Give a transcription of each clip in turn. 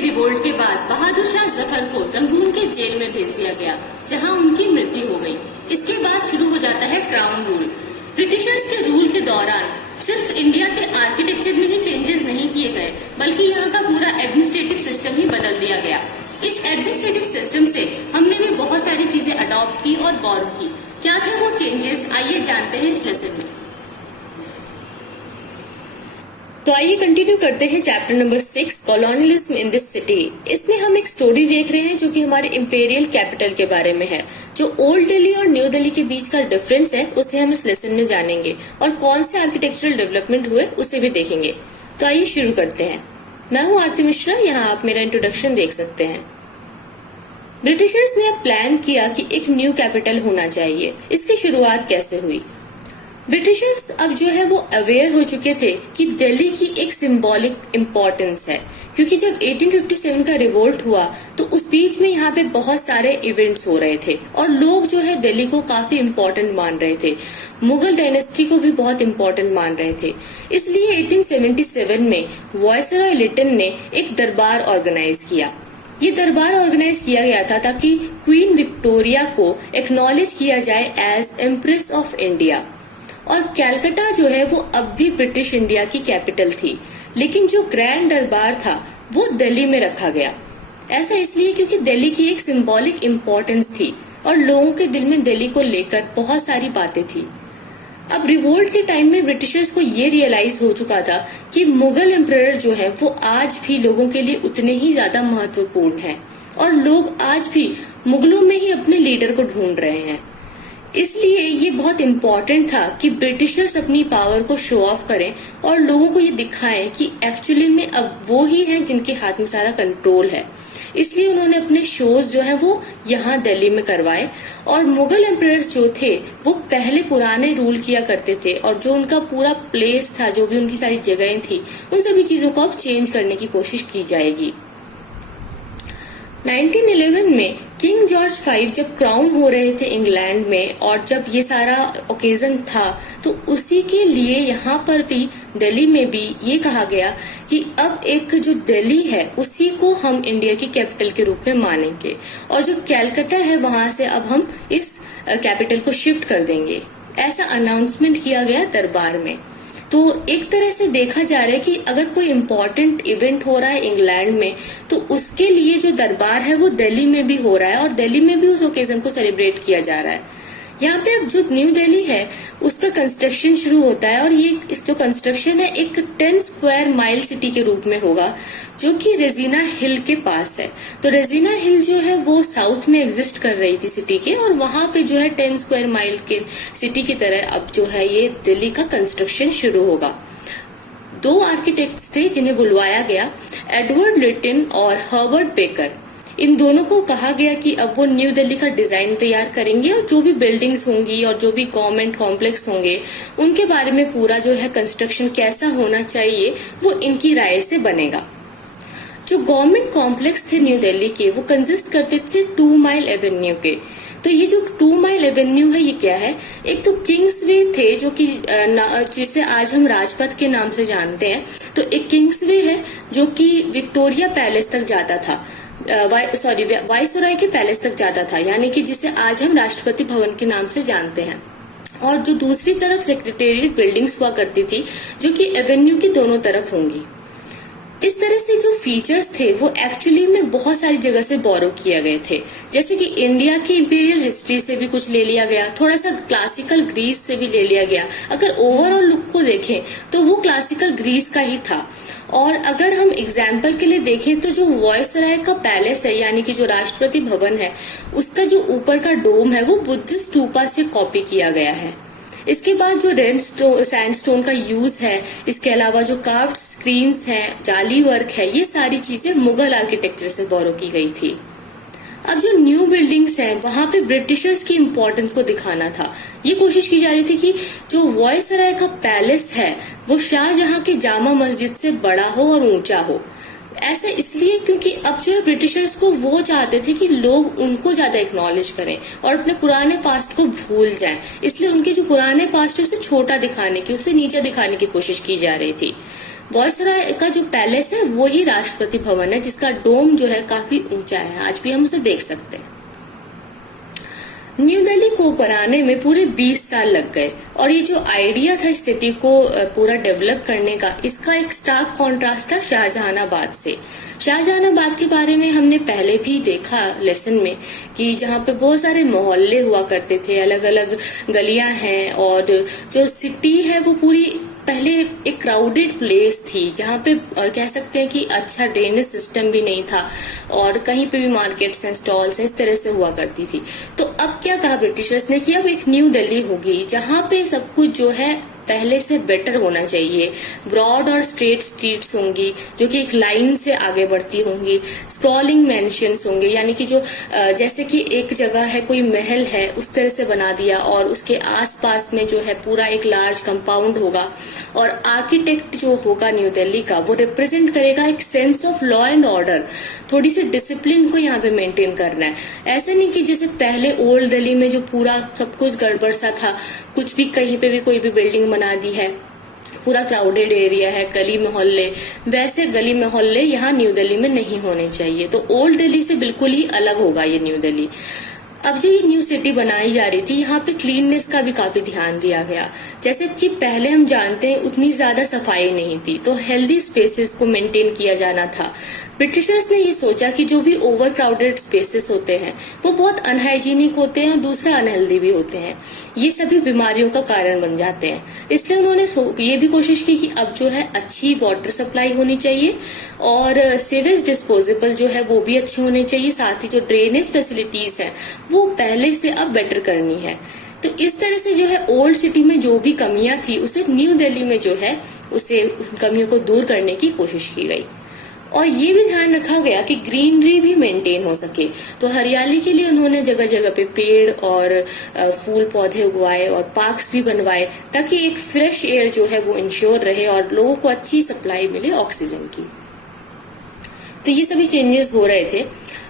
Revolt के बाद बहादुर शाह जफर को रंगून के जेल में भेज दिया गया, जहां उनकी मृत्यु हो गई। इसके बाद शुरू हो जाता है क्राउन रूल। ब्रिटिशर्स के रूल के दौरान सिर्फ इंडिया के आर्किटेक्चर में ही चेंजेस नहीं किए गए, बल्कि यहाँ का पूरा एडमिनिस्ट्रेटिव सिस्टम ही बदल दिया गया। इस एडमिनिस्ट्रेटिव सिस्टम से हमने भी बहुत सारी चीजें अडॉप्ट की और बोरो की। क्या थे वो चेंजेस, आइए जानते हैं इस लेसन में। तो आइए कंटिन्यू करते हैं chapter number 6, colonialism in this city. इसमें हम एक स्टोरी देख रहे हैं जो कि हमारे इंपेरियल कैपिटल के बारे में है। जो ओल्ड दिल्ली और न्यू दिल्ली के बीच का डिफरेंस है उसे हम इस लेसन में जानेंगे और कौन से आर्किटेक्चरल डेवलपमेंट हुए उसे भी देखेंगे। तो आइए शुरू करते हैं। मैं हूँ आरती मिश्रा, यहाँ आप मेरा इंट्रोडक्शन देख सकते हैं। ब्रिटिशर्स ने अब प्लान किया कि एक न्यू कैपिटल होना चाहिए। इसकी शुरुआत कैसे हुई? ब्रिटिशर्स अब जो है वो अवेयर हो चुके थे कि दिल्ली की एक सिंबॉलिक इम्पोर्टेंस है, क्योंकि जब 1857 का रिवोल्ट हुआ तो उस बीच में यहाँ पे बहुत सारे इवेंट्स हो रहे थे और लोग जो है दिल्ली को काफी इम्पोर्टेंट मान रहे थे। मुगल डायनेस्टी को भी बहुत इम्पोर्टेंट मान रहे थे। इसलिए 1877 में वायसरॉय लिटन ने एक दरबार ऑर्गेनाइज किया। ये दरबार ऑर्गेनाइज किया गया था ताकि क्वीन विक्टोरिया को एक्नॉलेज किया जाए एज एम्प्रेस ऑफ इंडिया। और कैलकाटा जो है वो अब भी ब्रिटिश इंडिया की कैपिटल थी, लेकिन जो ग्रैंड दरबार था वो दिल्ली में रखा गया। ऐसा इसलिए क्योंकि दिल्ली की एक सिंबॉलिक इम्पोर्टेंस थी और लोगों के दिल में दिल्ली को लेकर बहुत सारी बातें थी। अब रिवोल्ट के टाइम में ब्रिटिशर्स को ये रियलाइज हो चुका था कि मुगल एम्परर जो है वो आज भी लोगों के लिए उतने ही ज्यादा महत्वपूर्ण है और लोग आज भी मुगलों में ही अपने लीडर को ढूंढ रहे हैं। इसलिए ये बहुत इम्पोर्टेंट था कि ब्रिटिशर्स अपनी पावर को शो ऑफ करें और लोगों को ये दिखाएं कि एक्चुअली में अब वो ही हैं जिनके हाथ में सारा कंट्रोल है। इसलिए उन्होंने अपने शोज जो है वो यहाँ दिल्ली में करवाए और मुगल एम्परर्स जो थे वो पहले पुराने रूल किया करते थे और जो उनका पूरा प्लेस था, जो भी उनकी सारी जगहें थी, उन सभी चीजों को अब चेंज करने की कोशिश की जाएगी। 1911 में किंग जॉर्ज V जब क्राउन हो रहे थे इंग्लैंड में और जब ये सारा ओकेजन था तो उसी के लिए यहाँ पर भी दिल्ली में भी ये कहा गया कि अब एक जो दिल्ली है उसी को हम इंडिया की कैपिटल के रूप में मानेंगे और जो कैलकाटा है वहां से अब हम इस कैपिटल को शिफ्ट कर देंगे। ऐसा अनाउंसमेंट किया गया दरबार में। तो एक तरह से देखा जा रहा है कि अगर कोई इम्पोर्टेंट इवेंट हो रहा है इंग्लैंड में तो उसके लिए जो दरबार है वो दिल्ली में भी हो रहा है और दिल्ली में भी उस ओकेजन को सेलिब्रेट किया जा रहा है। यहाँ पे अब जो न्यू दिल्ली है उसका कंस्ट्रक्शन शुरू होता है और ये जो कंस्ट्रक्शन है एक 10 स्क्वायर माइल सिटी के रूप में होगा, जो कि रेजिना हिल के पास है। तो रेजिना हिल जो है वो साउथ में एग्जिस्ट कर रही थी सिटी के और वहां पे जो है 10 स्क्वायर माइल के सिटी की तरह अब जो है ये दिल्ली का कंस्ट्रक्शन शुरू होगा। 2 आर्किटेक्ट्स थे जिन्हें बुलवाया गया, एडवर्ड लिटन और हर्बर्ट बेकर। इन दोनों को कहा गया कि अब वो न्यू दिल्ली का डिजाइन तैयार करेंगे और जो भी बिल्डिंग्स होंगी और जो भी गवर्नमेंट कॉम्प्लेक्स होंगे उनके बारे में पूरा जो है कंस्ट्रक्शन कैसा होना चाहिए वो इनकी राय से बनेगा। जो गवर्नमेंट कॉम्प्लेक्स थे न्यू दिल्ली के वो कंसिस्ट करते थे 2 माइल एवेन्यू के। तो ये जो 2 माइल एवेन्यू है ये क्या है? एक तो किंग्स वे थे जो कि जिसे आज हम राजपथ के नाम से जानते हैं। तो एक किंग्स वे है जो कि विक्टोरिया पैलेस तक जाता था, वायसरॉय के पैलेस तक जाता था, यानी कि जिसे आज हम राष्ट्रपति भवन के नाम से जानते हैं। और जो दूसरी तरफ सेक्रेटेरिएट बिल्डिंग्स हुआ करती थी जो कि एवेन्यू की दोनों तरफ होंगी। इस तरह से जो फीचर्स थे वो एक्चुअली में बहुत सारी जगह से बोरो किए गए थे, जैसे कि इंडिया की इंपीरियल हिस्ट्री से भी कुछ ले लिया गया, थोड़ा सा क्लासिकल ग्रीस से भी ले लिया गया। अगर ओवरऑल लुक को देखें तो वो क्लासिकल ग्रीस का ही था। और अगर हम एग्जाम्पल के लिए देखें तो जो वायसराय का पैलेस है यानी कि जो राष्ट्रपति भवन है उसका जो ऊपर का डोम है वो बुद्धिस्ट स्तूपा से कॉपी किया गया है। इसके बाद जो रेड सैंडस्टोन का यूज है, इसके अलावा जो कार्व्ड स्क्रीन्स हैं, जाली वर्क है, ये सारी चीजें मुगल आर्किटेक्चर से बोरो की गई थी। अब जो न्यू बिल्डिंग्स हैं वहां पे ब्रिटिशर्स की इम्पोर्टेंस को दिखाना था। ये कोशिश की जा रही थी कि जो वायसराय का पैलेस है वो शाहजहां की जामा मस्जिद से बड़ा हो और ऊंचा हो। ऐसा इसलिए क्योंकि अब जो है ब्रिटिशर्स को वो चाहते थे कि लोग उनको ज्यादा एक्नॉलेज करें और अपने पुराने पास्ट को भूल जाएं। इसलिए उनके जो पुराने पास्ट है उसे छोटा दिखाने की, उसे नीचा दिखाने की कोशिश की जा रही थी। वॉयसराय का जो पैलेस है वो ही राष्ट्रपति भवन है, जिसका डोम जो है काफी ऊंचा है, आज भी हम उसे देख सकते हैं। न्यू दिल्ली को बनाने में पूरे 20 साल लग गए और ये जो आइडिया था इस सिटी को पूरा डेवलप करने का, इसका एक स्टार्क कॉन्ट्रास्ट था शाहजहानाबाद से। शाहजहानाबाद के बारे में हमने पहले भी देखा लेसन में कि जहाँ पे बहुत सारे मोहल्ले हुआ करते थे, अलग अलग गलियां हैं, और जो सिटी है वो पूरी पहले एक क्राउडेड प्लेस थी, जहाँ पे कह सकते हैं कि अच्छा ड्रेनेज सिस्टम भी नहीं था और कहीं पे भी मार्केट्स एंड स्टॉल्स इस तरह से हुआ करती थी। तो अब क्या कहा ब्रिटिशर्स ने कि अब एक न्यू दिल्ली होगी जहाँ पे सब कुछ जो है पहले से बेटर होना चाहिए। ब्रॉड और स्ट्रेट स्ट्रीट्स होंगी जो कि एक लाइन से आगे बढ़ती होंगी। स्प्रॉलिंग मैंशंस होंगे, यानी कि जो जैसे कि एक जगह है कोई महल है उस तरह से बना दिया और उसके आसपास में जो है पूरा एक लार्ज कंपाउंड होगा। और आर्किटेक्ट जो होगा न्यू दिल्ली का वो रिप्रेजेंट करेगा एक sense of law and order, थोड़ी सी डिसिप्लिन को यहाँ पे मेंटेन करना है। ऐसे नहीं कि जैसे पहले ओल्ड दिल्ली में जो पूरा सब कुछ गड़बड़ सा था, कुछ भी कहीं पे भी कोई भी बिल्डिंग बना दी है, पूरा क्राउडेड एरिया है, गली मोहल्ले, वैसे गली मोहल्ले यहाँ न्यू दिल्ली में नहीं होने चाहिए। तो ओल्ड दिल्ली से बिल्कुल ही अलग होगा ये न्यू दिल्ली। अब जो ये न्यू सिटी बनाई जा रही थी यहाँ पे क्लीननेस का भी काफी ध्यान दिया गया। जैसे कि पहले हम जानते हैं उतनी ज्यादा सफाई नहीं थी, तो हेल्दी स्पेसेस को मेंटेन किया जाना था। ब्रिटिशर्स ने ये सोचा कि जो भी ओवर क्राउडेड स्पेसेस होते हैं वो बहुत अनहाइजीनिक होते हैं और दूसरा अनहेल्दी भी होते हैं, ये सभी बीमारियों का कारण बन जाते हैं। इसलिए उन्होंने ये भी कोशिश की कि अब जो है अच्छी वाटर सप्लाई होनी चाहिए और सीवेज डिस्पोजेबल जो है वो भी अच्छे होने चाहिए, साथ ही जो ड्रेनेज फैसिलिटीज है वो पहले से अब बेटर करनी है। तो इस तरह से जो है ओल्ड सिटी में जो भी कमियां थी उसे न्यू दिल्ली में जो है उसे उन कमियों को दूर करने की कोशिश की गई। और ये भी ध्यान रखा गया कि ग्रीनरी भी मेंटेन हो सके, तो हरियाली के लिए उन्होंने जगह जगह पे पेड़ और फूल पौधे उगवाए और पार्क्स भी बनवाए ताकि एक फ्रेश एयर जो है वो इंश्योर रहे और लोगों को अच्छी सप्लाई मिले ऑक्सीजन की। तो ये सभी चेंजेस हो रहे थे।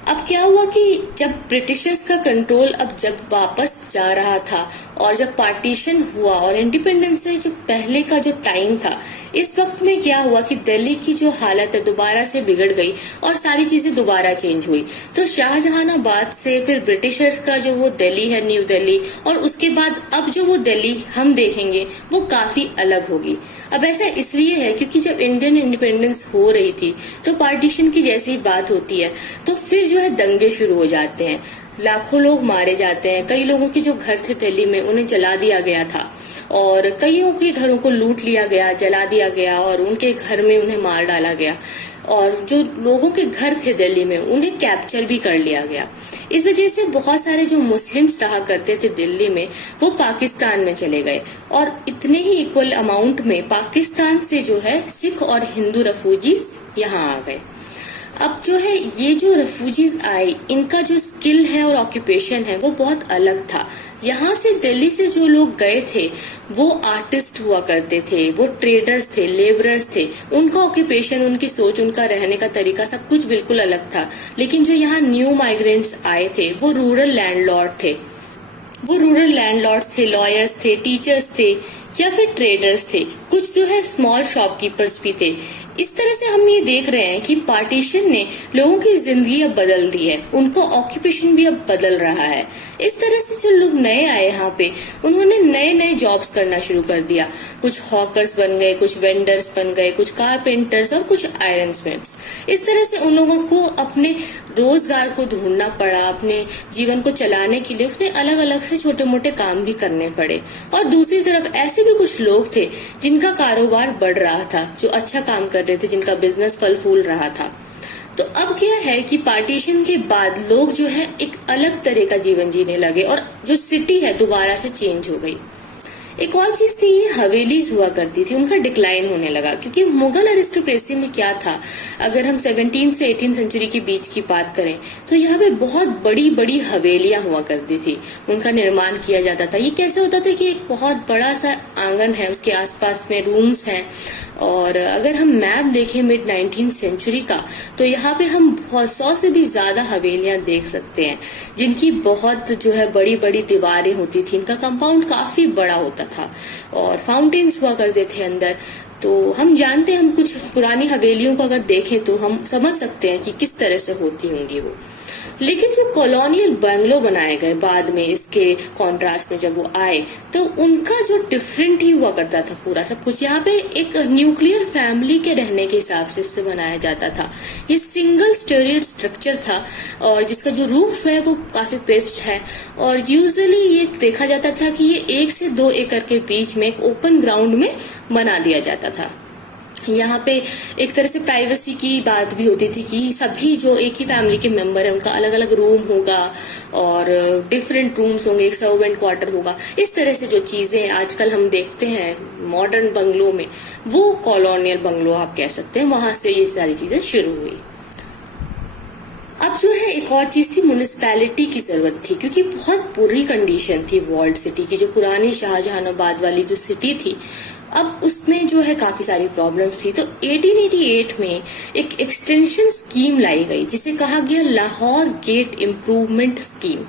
अब क्या हुआ कि जब ब्रिटिशर्स का कंट्रोल अब जब वापस जा रहा था और जब पार्टीशन हुआ और इंडिपेंडेंस से जो पहले का जो टाइम था, इस वक्त में क्या हुआ कि दिल्ली की जो हालत है दोबारा से बिगड़ गई और सारी चीजें दोबारा चेंज हुई। तो शाहजहानाबाद से फिर ब्रिटिशर्स का जो वो दिल्ली है न्यू दिल्ली, और उसके बाद अब जो वो दिल्ली हम देखेंगे वो काफी अलग होगी। अब ऐसा इसलिए है क्योंकि जब इंडियन इंडिपेंडेंस हो रही थी तो पार्टीशन की जैसी बात होती है तो फिर जो है दंगे शुरू हो जाते हैं, लाखों लोग मारे जाते हैं। कई लोगों के जो घर थे दिल्ली में उन्हें जला दिया गया था और कईयों के घरों को लूट लिया गया, जला दिया गया और उनके घर में उन्हें मार डाला गया। और जो लोगों के घर थे दिल्ली में उन्हें कैप्चर भी कर लिया गया। इस वजह से बहुत सारे जो मुस्लिम्स रहा करते थे दिल्ली में वो पाकिस्तान में चले गए और इतने ही इक्वल अमाउंट में पाकिस्तान से जो है सिख और हिंदू रेफ्यूजीज यहाँ आ गए। अब जो है ये जो रेफ्यूजीज आए इनका जो स्किल है और ऑक्यूपेशन है वो बहुत अलग था। यहाँ से दिल्ली से जो लोग गए थे वो आर्टिस्ट हुआ करते थे, वो ट्रेडर्स थे, लेबरर्स थे। उनका ऑक्यूपेशन, उनकी सोच, उनका रहने का तरीका सब कुछ बिल्कुल अलग था। लेकिन जो यहाँ न्यू माइग्रेंट्स आए थे वो रूरल लैंडलॉर्ड थे, वो रूरल लैंडलॉर्ड्स थे, लॉयर्स थे, टीचर्स थे या फिर ट्रेडर्स थे, कुछ जो है स्मॉल शॉपकीपर्स भी थे। इस तरह से हम ये देख रहे हैं कि पार्टीशन ने लोगों की जिंदगी अब बदल दी है, उनको ऑक्यूपेशन भी अब बदल रहा है। इस तरह से जो लोग नए आए यहाँ पे उन्होंने नए नए जॉब्स करना शुरू कर दिया। कुछ हॉकर्स बन गए, कुछ वेंडर्स बन गए, कुछ कारपेंटर्स और कुछ आयरन स्मिथ्स। इस तरह से उन लोगों को अपने रोजगार को ढूंढना पड़ा, अपने जीवन को चलाने के लिए उन्हें अलग अलग से छोटे मोटे काम भी करने पड़े। और दूसरी तरफ ऐसे भी कुछ लोग थे जिनका कारोबार बढ़ रहा था, जो अच्छा काम कर रहे थे, जिनका बिजनेस फल फूल रहा था। तो अब क्या है कि पार्टीशन के बाद लोग जो है एक अलग तरह का जीवन जीने लगे और जो सिटी है दोबारा से चेंज हो गई। एक और चीज थी, ये हवेलीज हुआ करती थी, उनका डिक्लाइन होने लगा क्योंकि मुगल एरिस्टोक्रेसी में क्या था, अगर हम 17 से 18 सेंचुरी के बीच की बात करें तो यहाँ पे बहुत बड़ी बड़ी हवेलियां हुआ करती थी, उनका निर्माण किया जाता था। ये कैसे होता था कि एक बहुत बड़ा सा आंगन है, उसके आसपास में रूम्स हैं और अगर हम मैप देखें मिड 19th सेंचुरी का तो यहाँ पे हम 100 से भी ज्यादा हवेलियां देख सकते हैं जिनकी बहुत जो है बड़ी बड़ी दीवारें होती थी, इनका कंपाउंड काफी बड़ा होता था और फाउंटेन्स हुआ करते थे अंदर। तो हम जानते हैं, हम कुछ पुरानी हवेलियों को अगर देखें तो हम समझ सकते हैं कि किस तरह से होती होंगी वो। लेकिन जो कॉलोनियल बंगलो बनाए गए बाद में इसके कॉन्ट्रास्ट में जब वो आए, तो उनका जो डिफरेंट ही हुआ करता था पूरा सब कुछ। यहाँ पे एक न्यूक्लियर फैमिली के रहने के हिसाब से इससे बनाया जाता था। ये सिंगल स्टोरीड स्ट्रक्चर था और जिसका जो रूफ है वो काफी पेस्ट है, और यूजुअली ये देखा जाता था कि ये 1 से 2 एकड़ के बीच में एक ओपन ग्राउंड में बना दिया जाता था। यहाँ पे एक तरह से प्राइवेसी की बात भी होती थी कि सभी जो एक ही फैमिली के मेंबर है उनका अलग अलग रूम होगा और डिफरेंट रूम्स होंगे, एक सर्वेंट क्वार्टर होगा। इस तरह से जो चीजें आजकल हम देखते हैं मॉडर्न बंगलो में, वो कॉलोनियल बंगलो आप कह सकते हैं, वहां से ये सारी चीजें शुरू हुई। अब जो है एक और चीज थी, म्युनिसिपैलिटी की जरूरत थी, क्योंकि बहुत बुरी कंडीशन थी वॉल्ड सिटी की, जो पुरानी शाहजहानाबाद वाली जो सिटी थी, अब उसमें जो है काफी सारी प्रॉब्लम्स थी। तो 1888 में एक एक्सटेंशन स्कीम लाई गई जिसे कहा गया लाहौर गेट इम्प्रूवमेंट स्कीम।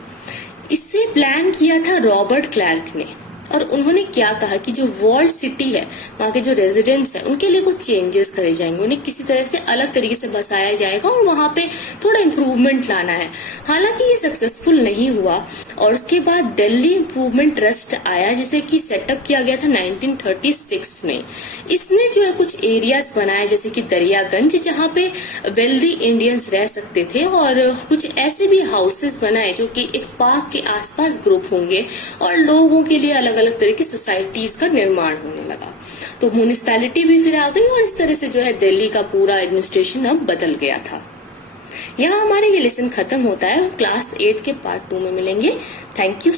इससे प्लान किया था रॉबर्ट क्लार्क ने, और उन्होंने क्या कहा कि जो वॉल्ड सिटी है, वहां के जो रेजिडेंट्स हैं, उनके लिए कुछ चेंजेस करे जाएंगे, उन्हें किसी तरह से अलग तरीके से बसाया जाएगा और वहां पे थोड़ा इम्प्रूवमेंट लाना है। हालांकि ये सक्सेसफुल नहीं हुआ, और उसके बाद दिल्ली इम्प्रूवमेंट ट्रस्ट आया जिसे कि सेटअप किया गया था 1936 में। इसने जो है कुछ एरियाज बनाए, जैसे कि दरियागंज, जहां पे वेल्दी इंडियंस रह सकते थे, और कुछ ऐसे भी हाउसेस बनाए जो कि एक पार्क के आसपास ग्रुप होंगे और लोगों के लिए अलग अलग तरह की सोसाइटीज का निर्माण होने लगा। तो म्युनिसिपैलिटी भी फिर आ गई, और इस तरह से जो है दिल्ली का पूरा एडमिनिस्ट्रेशन अब बदल गया था। यहाँ हमारे ये लेसन खत्म होता है, क्लास 8 के पार्ट 2 में मिलेंगे। Thank you.